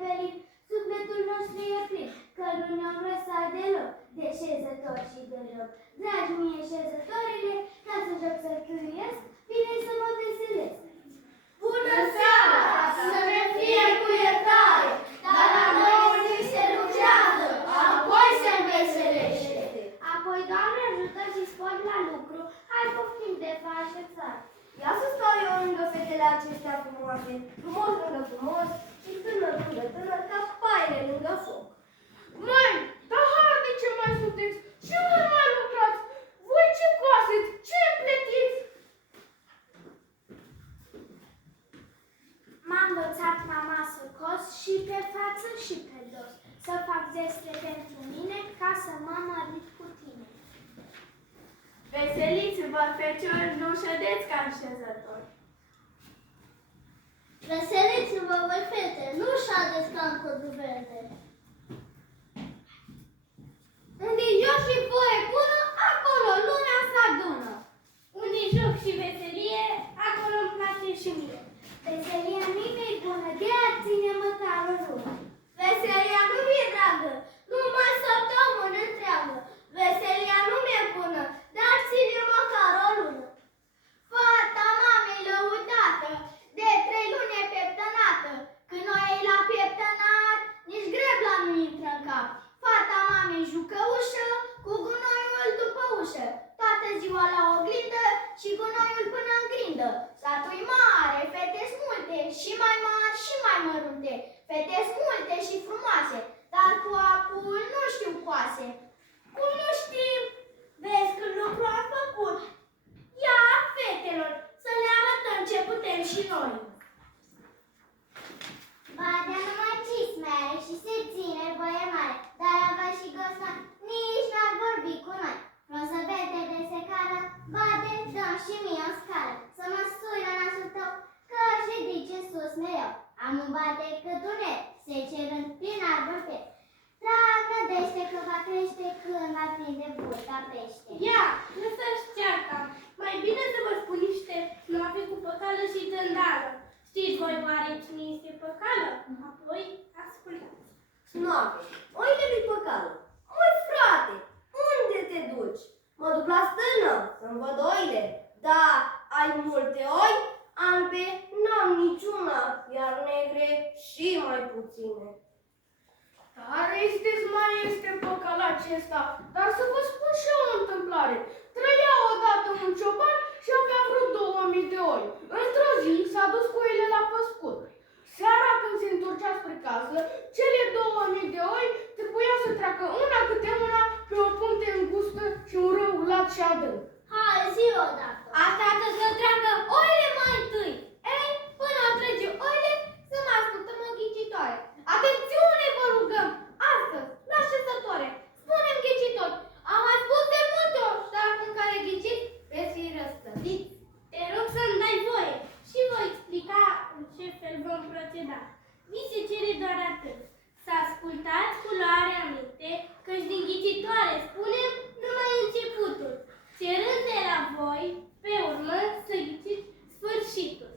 pelin, sufletul nostru e plin, că nu ne-am lăsat deloc de șezători și de joc. Dragi mie șezătorile, ca să joc să câiesc, vine să mă veselesc. Bună seara! Să ne fie cu iertare, dar la noi ni se lucrează, apoi se înveselește. Apoi, Doamne ajută și spor la lucru, hai poftim de așezat. Ia să stau eu lângă fetele acestea frumoase, frumos lângă frumos și tânăr lângă tânăr, ca paile lângă foc. Măi, dar harnici ce mai sunteți? Ce mai lucrați? Voi ce coaseți? Ce pletiți? M-a învățat mama să cos și pe față și pe dos, să fac zestre pentru mine ca să mă mărit cu tine. Veseliți-vă, feciori, nu ședeți ca înșezători. Veseliți-vă, voi fete, nu șadeți ca în codul verde. Unde joc și voie bună, acolo lumea se adună. Unde joc și veselie, acolo îmi place și mie. Veselia nu-i mai bună, de a ține măcar o lună. Veselia nu mi-e dragă, numai săptămână întreagă. Veselia nu mi-e bună, dar ține măcar o lună. Fata mamei lăudată, de 3 luni e pieptănată. Când noi ei la pieptănat, nici grebla nu intră în cap. Fata mamei jucă ușă, cu gunoiul după ușă. Toată ziua la oglindă și gunoiul până în grindă. Satul mare, fete multe, și mai mari și mai mărunte. Fete multe și frumoase, dar cu apul nu știu coase. Cum nu știm? Vezi că lucru am făcut. Ia, fetelor, să le arătăm ce putem și noi. Badea numai cisme are și se ține voie mare, dar avea și goslan, nici n-ar vorbi cu noi. Vreau să vede de secară, bade, dăm și mie o scară, să mă sui la nasul tău, că aș ridici în sus mereu. Am un bate cât un ret, se cerând prin arbor pe. Trag nădește că va crește când va prinde burta pește. Ia, lăsați cearta. Mai bine să vă spun niște snoape cu păcală și tândală. Știți voi oare cine este păcală? Apoi ascultați. Snoape, oile lui păcală. Măi, frate, unde te duci? Mă duc la stână să-mi văd oile. Da, ai multe oi, albe n-am niciuna, iar negre și mai puține. Tare este păcal acesta, dar să vă spun și eu o întâmplare. Trăia odată un cioban și avea vreo 2000 de oi. Într-o zi s-a dus cu oile la păscut. Seara când se întorcea spre casă, cele 2000 de oi trebuia să treacă una câte una pe o punte îngustă și un râu lat și adânc. Hai, zi odată! Asta să treacă oile mai întâi. Ei, până o trece oile, să mă ascultăm o ghicitoare. Atențiune vă rugăm! Astăzi, la șezătoare, spune-mi ghicitor, am mai spus de multe ori, dar în care ghiciți, veți fi răstăviți. Te rog să-mi dai voie și voi explica în ce fel vom proceda. Mi se cere doar atât. Să ascultați cu luare aminte, căci din ghicitoare spunem numai începutul, cerând de la voi, pe urmă, să ghiciți sfârșitul.